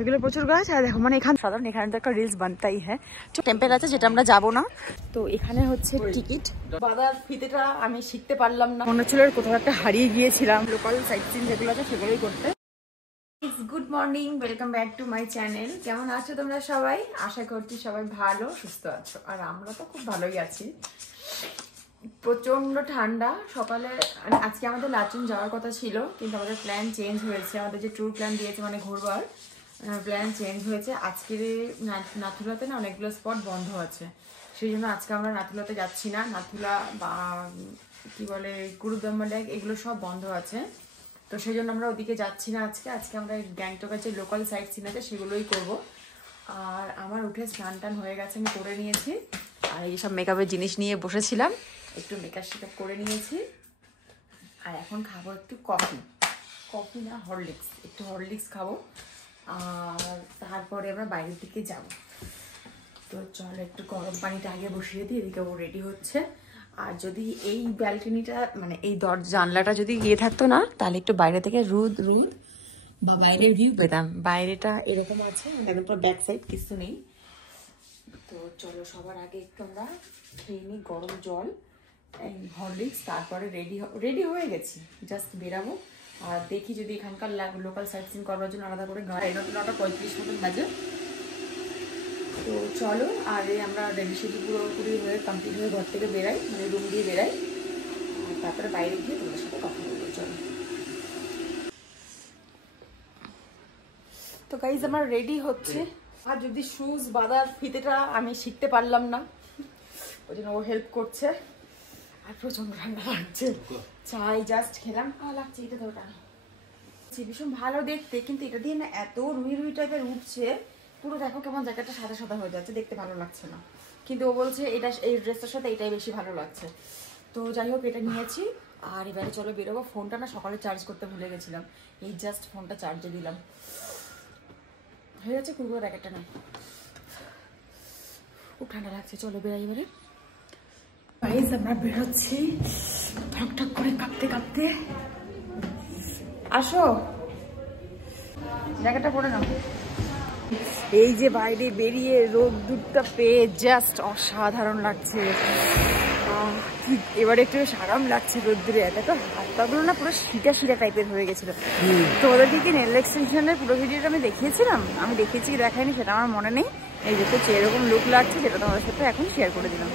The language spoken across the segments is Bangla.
এগুলো প্রচুর গাছ। আর দেখো মানে এখানে সাধারণ এখানে তো একটা রিলস বানতেই হ্যাঁ। টেম্পেল আছে যেটা আমরা যাবো না। তো এখানে হচ্ছে টিকিট। বাঁধার ফিতেটা আমি শিখতে পারলাম না, মনে হচ্ছিল কোথাও একটা হারিয়ে গিয়েছিলাম। লোকাল সাইট সিন যেগুলো আছে সেগুলোই করতে। Good morning, welcome back to my channel. কেমন আছো তোমরা সবাই? আশা করছি সবাই ভালো সুস্থ আছো, আর আমরা তো খুব ভালোই আছি। প্রচন্ড ঠান্ডা। সকালে আজকে আমাদের লাচুং যাওয়ার কথা ছিল, কিন্তু আমাদের প্ল্যান চেঞ্জ হয়েছে। আমাদের যে ট্যুর প্ল্যান দিয়েছে মানে ঘুরবার প্ল্যান চেঞ্জ হয়েছে। আজকে নাথুলাতে না অনেকগুলো স্পট বন্ধ আছে, সেই জন্য আজকে আমরা নাথুলাতে যাচ্ছি না। নাথুলা বা কি বলে গুরুদম্বা লেক এগুলো সব বন্ধ আছে, তো সেই জন্য আমরা ওদিকে যাচ্ছি না আজকে। আজকে আমরা গ্যাংটকের যে লোকাল সাইট সিন আছে সেগুলোই করবো। আর আমার উঠে স্নান টান হয়ে গেছে, আমি করে নিয়েছি। আর এইসব মেকআপের জিনিস নিয়ে বসেছিলাম, একটু মেকআপ করে নিয়েছি। আর এখন খাবো একটু কফি না হরলিক্স, একটু হরলিক্স খাবো। আর তারপরে আমরা বাইরের দিকে যাব। তো চলো একটু গরম পানিটা আগে বসিয়ে দিই, এদিকে ও রেডি হচ্ছে। আর যদি এই ব্যালকনিটা মানে এই জানলাটা যদি গিয়ে থাকতো না, তাহলে একটু বাইরে থেকে রোদ বা বাইরের ভিউ পেতাম। বাইরেটা এরকম আছে, একদম পুরো ব্যাক সাইড, কিছু নেই। তো চলো সবার আগে একটু আমরা খেয়ে নিই গরম জল, এই হরলিক্স, তারপরে রেডি হয়ে গেছি, জাস্ট বেরাবো। আর দেখি যদি এখানকার লোকাল সাইট সিন করবার জন্য আলাদা করে ঘর 9:35 মতন বাজে। তো চলো, আর আমরা রেডি সেডি পুরোপুরি হয়ে কমপ্লিট হয়ে ঘর থেকে বেরাই, মানে রুম দিয়ে বেরাই। আর তারপরে বাইরে গিয়ে তোমাদের সাথে কথা বলবো। চলো। তো গাইজ আমার রেডি হচ্ছে। আর যদি শুজ বাঁধার ফিতেটা আমি শিখতে পারলাম না, ওই জন্য ও হেল্প করছে। আর প্রচন্ড ঠান্ডা লাগছে, চাই জাস্ট খেলাম লাগছে। এটা ধরো ভীষণ ভালো দেখতে, কিন্তু এটা দিয়ে না এত রুই টাইপের উঠছে পুরো। দেখো কেমন জায়গাটা সাদা সাদা হয়ে যাচ্ছে, দেখতে ভালো লাগছে না। কিন্তু ও বলছে এটা এই ড্রেসটার সাথে এটাই বেশি ভালো লাগছে। তো যাই হোক, এটা নিয়েছি। আর এবারে চলো বেরোবো। ফোনটা না সকালে চার্জ করতে ভুলে গেছিলাম, এই জাস্ট ফোনটা চার্জে দিলাম, হয়ে যাচ্ছে। কুড়গুলো প্যাকেটটা না, খুব ঠান্ডা লাগছে। চলো বেরাই এবারে। গাইস আমরা বেরোচ্ছি ঠকঠক করে কাঁপতে কাঁপতে। আসো, জ্যাকেটটা পরে নাও। এই যে বাইরে বেরিয়ে রোদ্দুরটা পেয়ে জাস্ট অসাধারণ লাগছে। এবারে একটু আরাম লাগছে রোদ্দুরে। এত হাত পাগুলো না পুরো শিটা টাইপের হয়ে গেছিল। তো ওদেরকে কি নেল এক্সটেনশনের পুরো ভিডিওটা আমি দেখিয়েছিলাম? আমি দেখিয়েছি কি দেখাইনি সেটা আমার মনে নেই। এই দেখতে এরকম লুক লাগছে, যেটা তোমাদের সাথে এখন শেয়ার করে দিলাম।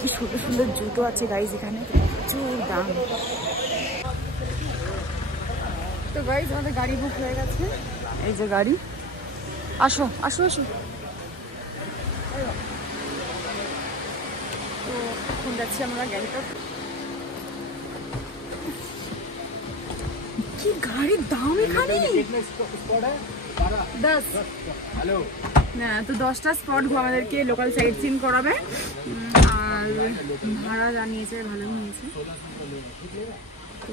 কি সুন্দর সুন্দর জুতো আছে গাইজ এখানে, প্রচুর দাম। তো গাইজ আমাদের গাড়ি বুক হয়ে গেছে, এই যে গাড়ি। আসো আসো আসো। তো এখন যাচ্ছি আমরা গ্যাংটক। কি গাড়ির দাম এখানে! 10 না তো 10টা স্পট আমাদেরকে লোকাল সাইট সিন করাবে। আর ভাড়া জানিয়েছে, ভালো নিয়েছে। তো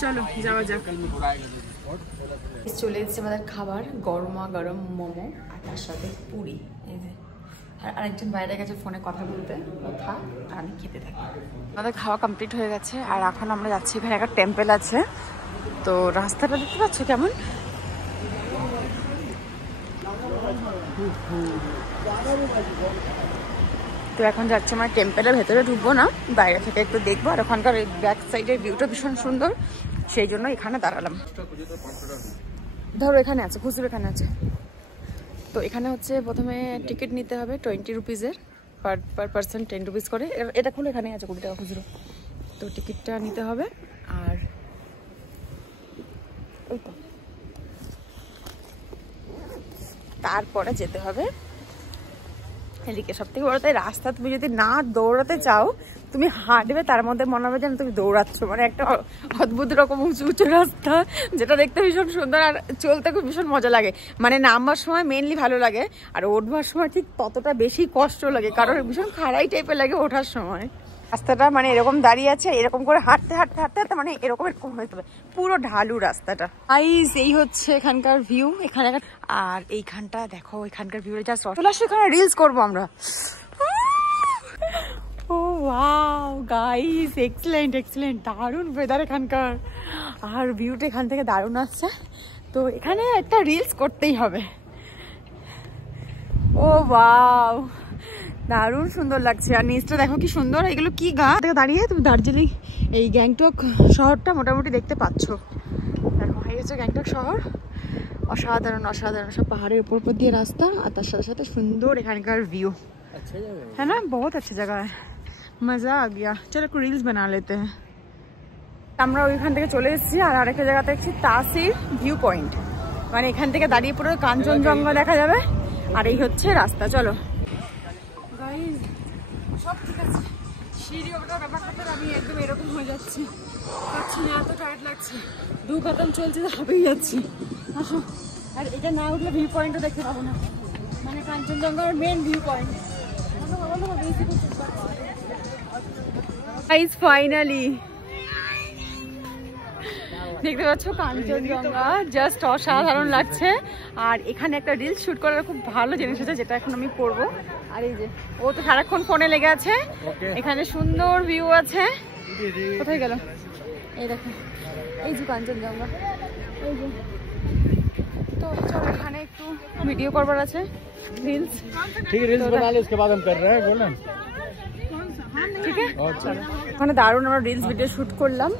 চলো যাওয়া যাক। চলে এসেছে আমাদের খাবার, গরমা গরম মোমো আর তার সাথে পুরি। এই যে আর আরেকজন বাইরে গেছে ফোনে কথা বলতে, আর আমি খেতে থাকি। আমাদের খাওয়া কমপ্লিট হয়ে গেছে। আর এখন আমরা যাচ্ছি, এখানে একটা টেম্পল আছে। তো রাস্তাটা দেখতে পাচ্ছ কেমন। তো এখন যাচ্ছি আমরা টেম্পলের ভেতরে, ঢুকবো না, বাইরে থেকে একটু দেখবো। আর ওখানকার ব্যাক সাইডের ভিউটা ভীষণ সুন্দর, সেই জন্য এখানে দাঁড়ালাম। ধরো এখানে আছে, খুচরো এখানে আছে। তো এখানে হচ্ছে প্রথমে টিকিট নিতে হবে 20 রুপিসের, পার পার্সন 10 রুপিস করে। এটা খুলে এখানে আছে 20 টাকা খুচরো। তো টিকিটটা নিতে হবে। আর ওই তো তারপরে যেতে হবে এদিকে। সব থেকে বড় তাই রাস্তা, তুমি যদি না দৌড়াতে চাও, তুমি হাঁটবে, তার মধ্যে মনে হবে যেন তুমি দৌড়াচ্ছ। মানে একটা অদ্ভুত রকম উঁচু উঁচু রাস্তা, যেটা দেখতে ভীষণ সুন্দর আর চলতে খুব ভীষণ মজা লাগে। মানে নামবার সময় মেনলি ভালো লাগে, আর ওঠবার সময় ঠিক ততটা বেশি কষ্ট লাগে, কারণ ভীষণ খাড়াই টাইপের লাগে ওঠার সময়। রাস্তাটা মানে এরকম দাঁড়িয়ে আছে, এরকম করে হাঁটতে হাঁটতে হাঁটতে হাঁটতে মানে এরকম হতে হবে, পুরো ঢালু রাস্তাটা। এই হচ্ছে এখানকার ভিউ। এখানে আর এইখানটা দেখো, এখানকার ভিউ জাস্ট চলে আসো। এখানে রিলস করবো আমরা। ও wow guys, guys excellent excellent, দারুণ ওয়েদার এখানকার, আর ভিউটা এখান থেকে দারুণ আসছে। তো এখানে একটা রিলস করতেই হবে। ও ওয়াও, দারুণ সুন্দর লাগছে। আর নিচটা দেখো কি সুন্দর, এগুলো কি গাছ থেকে দাঁড়িয়ে তুমি দার্জিলিং এই গ্যাংটক শহরটা মোটামুটি দেখতে পাচ্ছ। দেখো হয়ে গেছে গ্যাংটক শহর, অসাধারণ অসাধারণ, সব পাহাড়ের উপর উপর দিয়ে রাস্তা, আর তার সাথে সাথে সুন্দর এখানকার ভিউ। है ना, बहुत अच्छी जगह है, मज़ा आ गया। चलो एक रील्स बना लेते हैं। আমরা ওইখান থেকে চলে এসেছি আর আরেকটা জায়গা দেখছি তাসির ভিউ পয়েন্ট, মানে এখান থেকে দাঁড়িয়ে পুরো কাঞ্চনজঙ্ঘা দেখা যাবে। আর এই হচ্ছে রাস্তা। চলো গাইস, সব ঠিক আছে, সিঁড়ি ওঠার ব্যাপারটা আমি একদম এরকম হয়ে যাচ্ছি, পাচ্ছি না, এত টায়ার্ড লাগছে, দু কদম চলছে তো হাঁপিয়ে যাচ্ছি। আসো, আর এটা না উঠলে ভিউ পয়েন্টও দেখতে পাবো না, মানে কাঞ্চনজঙ্ঘার main view point. Guys finally দেখতে পাচ্ছ কাঞ্চনজঙ্ঘা, জাস্ট অসাধারণ লাগছে। আর এখানে একটা রিলস শুট করার খুব ভালো জিনিস আছে, যেটা এখন আমি করবো। আর এই যে ও তো সারাক্ষণ ফোনে লেগে আছে, এখানে সুন্দর ভিউ আছে। কোথায় গেল? এই দেখো, এই যে কাঞ্চনজঙ্ঘা, এই যে। তো চলো এখানে একটু ভিডিও করবার আছে, রিলস। ঠিক আছে, রিলস বানা লে, उसके बाद हम कर रहे हैं, बोलें ঠিক আছে। ওখানে দারুণ আমরা রিলস ভিডিও শ্যুট করলাম।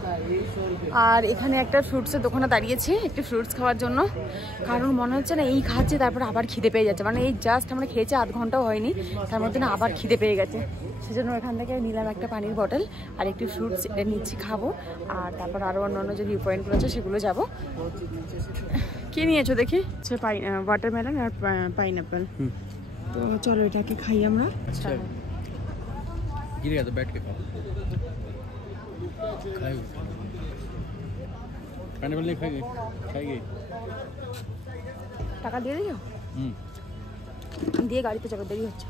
আর এখানে একটা ফ্রুটসের দোকানে দাঁড়িয়েছি একটু ফ্রুটস খাওয়ার জন্য, কারণ মনে হচ্ছে না এই খাচ্ছি তারপর আবার খিদে পেয়ে যাচ্ছে, মানে এই জাস্ট আমরা খেয়েছি আধ ঘন্টাও হয়নি, তার মধ্যে না আবার খিদে পেয়ে গেছে। সেজন্য এখান থেকে নিলাম একটা পানির বটল আর একটু ফ্রুটস নিচ্ছি, খাবো। আর তারপর আরও অন্যান্য যে ভিউ পয়েন্টগুলো আছে সেগুলো যাবো। কি নিয়েছো দেখি? ওয়াটারমেলন আর পাইনঅ্যাপল। তো চলো এটাকে খাই আমরা। अच्छा गिरेगा तो बैठ के खाओ, खाएगी पाइनएप्पल नहीं खाएगी, खाएगी। টাকা দিয়ে দিও, দিয়ে গাড়িতে চলো, দেরি হচ্ছে।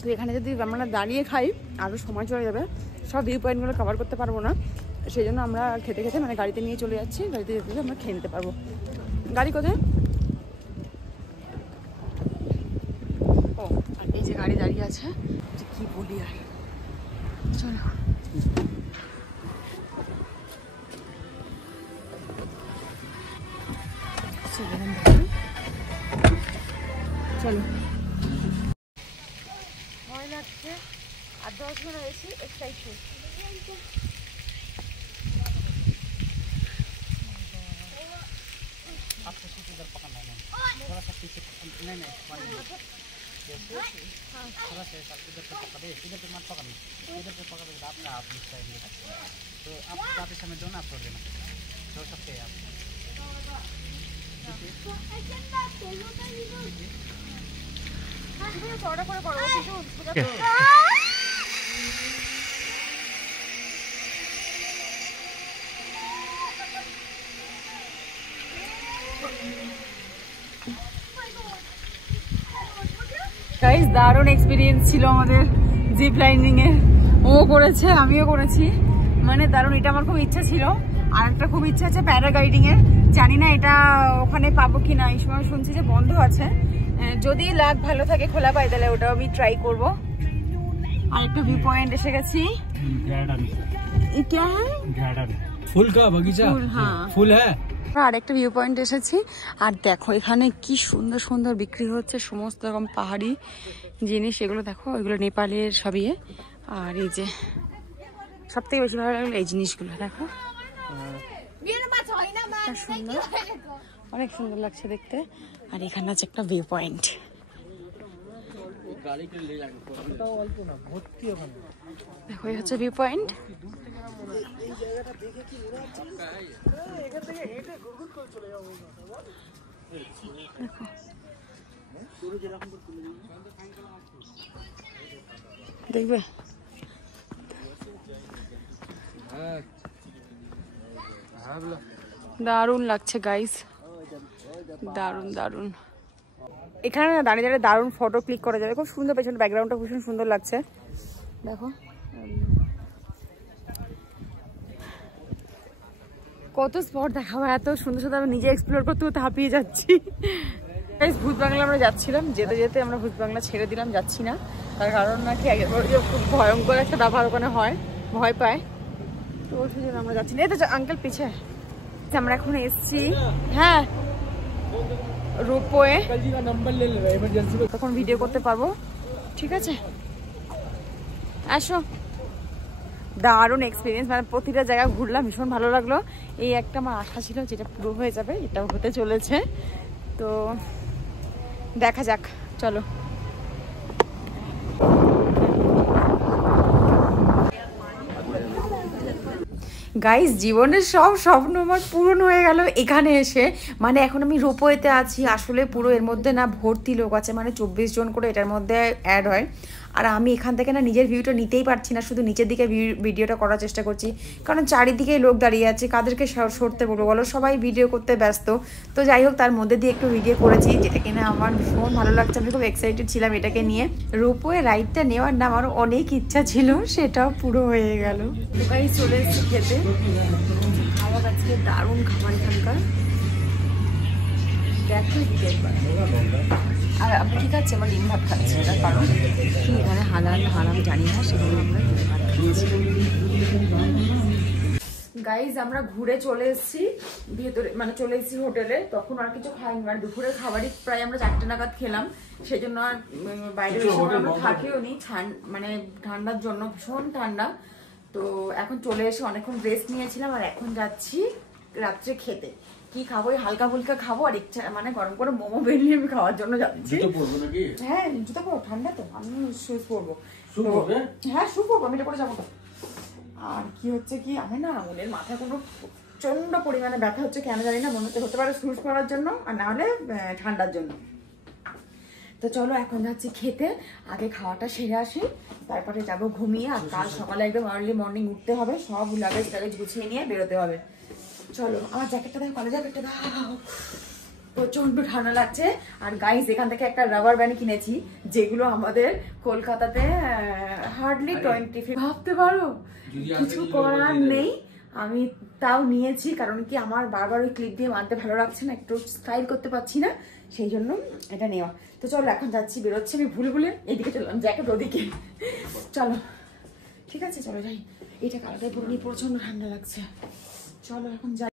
তো এখানে যদি আমরা দাঁড়িয়ে খাই আরও সময় চলে যাবে, সব ভিউ পয়েন্টগুলো কভার করতে পারবো না, সেই জন্য আমরা খেতে খেতে মানে গাড়িতে নিয়ে চলে যাচ্ছি, গাড়িতে যেতে যেতে আমরা খেয়ে নিতে পারবো। গাড়ি কোথায়? ও, আর এই যে গাড়ি দাঁড়িয়ে আছে, কি বলি আর, চলো। চলো, ভয় লাগছে, আর 10 মিনিট হয়েছি এক্সাইটেড। आपको सीट इधर पकड़ना है, थोड़ा सा पीछे, नहीं थोड़ा सा इधर पे पकड़े, इधर पे मत पकड़ना, इधर पे पकड़ के आपका हाथ इस साइड में, तो आप जाते समय दो ना, आप छोड़ देना, छोड़ सकते हैं आप। গাইস দারুণ এক্সপিরিয়েন্স ছিল আমাদের জিপ লাইনিং এ, ও করেছে আমিও করেছি, মানে দারুণ। এটা আমার খুব ইচ্ছা ছিল। আর একটা খুব ইচ্ছা আছে প্যারাগ্লাইডিং এর, জানি না এটা ওখানে পাবো কিনা, এই সময় শুনছি যে বন্ধ আছে, যদি লাক ভালো থাকে খোলা পাই তাহলে ওটাও আমি ট্রাই করব। আর একটা ভিউ পয়েন্ট এসে গেছি, फूल का बगीचा, फूल है। আর একটা ভিউ পয়েন্ট এসেছি, আর দেখো এখানে কি সুন্দর সুন্দর বিক্রি হচ্ছে সমস্ত রকম পাহাড়ি জিনিস, এগুলো দেখো, এগুলো নেপালের সবই। আর এই যে সব থেকে বেশি ভালো লাগলো এই জিনিসগুলো, দেখো সুন্দর, অনেক সুন্দর লাগছে দেখতে। আর এখানে আছে একটা ভিউ পয়েন্ট, দেখো এই হচ্ছে ভিউ পয়েন্ট। দেখবে দারুণ লাগছে গাইস, দারুণ দারুণ। এখানে দাঁড়িয়ে দাঁড়িয়ে দারুণ ফটো ক্লিক করা যাবে, খুব সুন্দর, পেছনে ব্যাকগ্রাউন্ডটা ভীষণ সুন্দর লাগছে, দেখো কত স্পট দেখাবো, এত সুন্দর সুন্দর, আমি নিজে এক্সপ্লোর করতে করতে হাঁপিয়ে যাচ্ছি। ভূত বাংলা আমরা যাচ্ছিলাম, যেতে যেতে আমরা ভূত বাংলা ছেড়ে দিলাম, যাচ্ছি না। তার কারণ নাকি খুব ভয়ঙ্কর একটা ব্যাপার ওখানে হয়, ভয় পায়, তো সেই জন্য আমরা যাচ্ছি না। এই তো আঙ্কেল পিছে আমরা এখন এসছি। হ্যাঁ, রোপওয়ে তখন ভিডিও করতে পারবো, ঠিক আছে? আসো। দারুণ এক্সপিরিয়েন্স, মানে প্রতিটা জায়গা ঘুরলাম, ভীষণ ভালো লাগলো। এই একটা আমার আশা ছিল যেটা পুরো হয়ে যাবে, এটাও হতে চলেছে, তো দেখা যাক, চলো। গাইস, জীবনের সব স্বপ্ন আমার পূরণ হয়ে গেল এখানে এসে। মানে এখন আমি রোপওয়েতে আছি, আসলে পুরো এর মধ্যে না ভর্তি লোক আছে, মানে 24 জন করে এটার মধ্যে অ্যাড হয়। আর আমি এখান থেকে না নিজের ভিউটা নিতেই পারছি না, শুধু নিচের দিকে ভিডিওটা করার চেষ্টা করছি, কারণ চারিদিকে লোক দাঁড়িয়ে আছে, কাদেরকে সরতে বলবো বলো, সবাই ভিডিও করতে ব্যস্ত। তো যাই হোক, তার মধ্যে দিয়ে একটু ভিডিও করেছি, যেটা কিনা আমার ভীষণ ভালো লাগছে, আমি খুব এক্সাইটেড ছিলাম এটাকে নিয়ে। রোপওয়ে রাইডটা নেওয়ার না আমার অনেক ইচ্ছা ছিল, সেটাও পুরো হয়ে গেল। গাইস, চলে এসেছি খেতে, খাওয়া আজকে দারুণ খাবার এখানকার, দেখো। আর আমি ঠিক আছে, আমার ডিম ভাত খাচ্ছি, তার কারণ কি এখানে হালাল হারাম জানি না, সেগুলো আমরা ডিম ভাত খাচ্ছি। গাইজ, আমরা ঘুরে চলে এসেছি ভেতরে, মানে চলে এসেছি হোটেলে, তখন আর কিছু খাইনি, মানে দুপুরের খাবারই প্রায় আমরা 4টে নাগাদ খেলাম, সেই জন্য আর বাইরে আমরা থাকিও নি, মানে ঠান্ডার জন্য, ভীষণ ঠান্ডা। তো এখন চলে এসে অনেকক্ষণ রেস্ট নিয়েছিলাম, আর এখন যাচ্ছি রাত্রে খেতে। কি খাবো, হালকা ফুলকা খাবো, আর ইচ্ছা মানে গরম করে মোমো বেরিয়ে আমি খাওয়ার জন্য যাচ্ছি। হ্যাঁ, জুতো পরবো, ঠান্ডা তো, আমি শুজ পরবো। হ্যাঁ, শু পরবো, আমি এটা করে যাবো তো। আর কি হচ্ছে কি, আমি না ওদের মাথায় কোনো প্রচন্ড পরিমাণে ব্যথা হচ্ছে, কেন জানি না, মনে হতে পারে শুজ পরার জন্য, আর না হলে ঠান্ডার জন্য। তো চলো এখন যাচ্ছি খেতে, আগে খাওয়াটা সেরে আসি, তারপরে যাবো ঘুমিয়ে, আর কাল সকালে একদম আর্লি মর্নিং উঠতে হবে, সব লাগেজ টাগেজ গুছিয়ে নিয়ে বেরোতে হবে। চলো, আমার জ্যাকেটটা দাও, কলেজ জ্যাকেটটা দাও, প্রচন্ড ঠান্ডা লাগছে। আর গাইস, এখান থেকে একটা রাবার ব্যান্ড কিনেছি, যেগুলো আমাদের কলকাতাতে হার্ডলি 20, ভাবতে পারো, কিছু করার নেই, আমি তাও নিয়েছি, কারণ কি আমার বারবার ওই ক্লিপ দিয়ে মানতে ভালো লাগছে না, একটু স্টাইল করতে পারছি না, সেই জন্য এটা নেওয়া। তো চলো এখন যাচ্ছি, বেরোচ্ছি, আমি ভুলে এইদিকে চললাম, জ্যাকেট ওদিকে, চলো ঠিক আছে, চলো যাই। এটা কালারটাই পরে নিয়ে, প্রচন্ড ঠান্ডা লাগছে, চলো এখন যাই।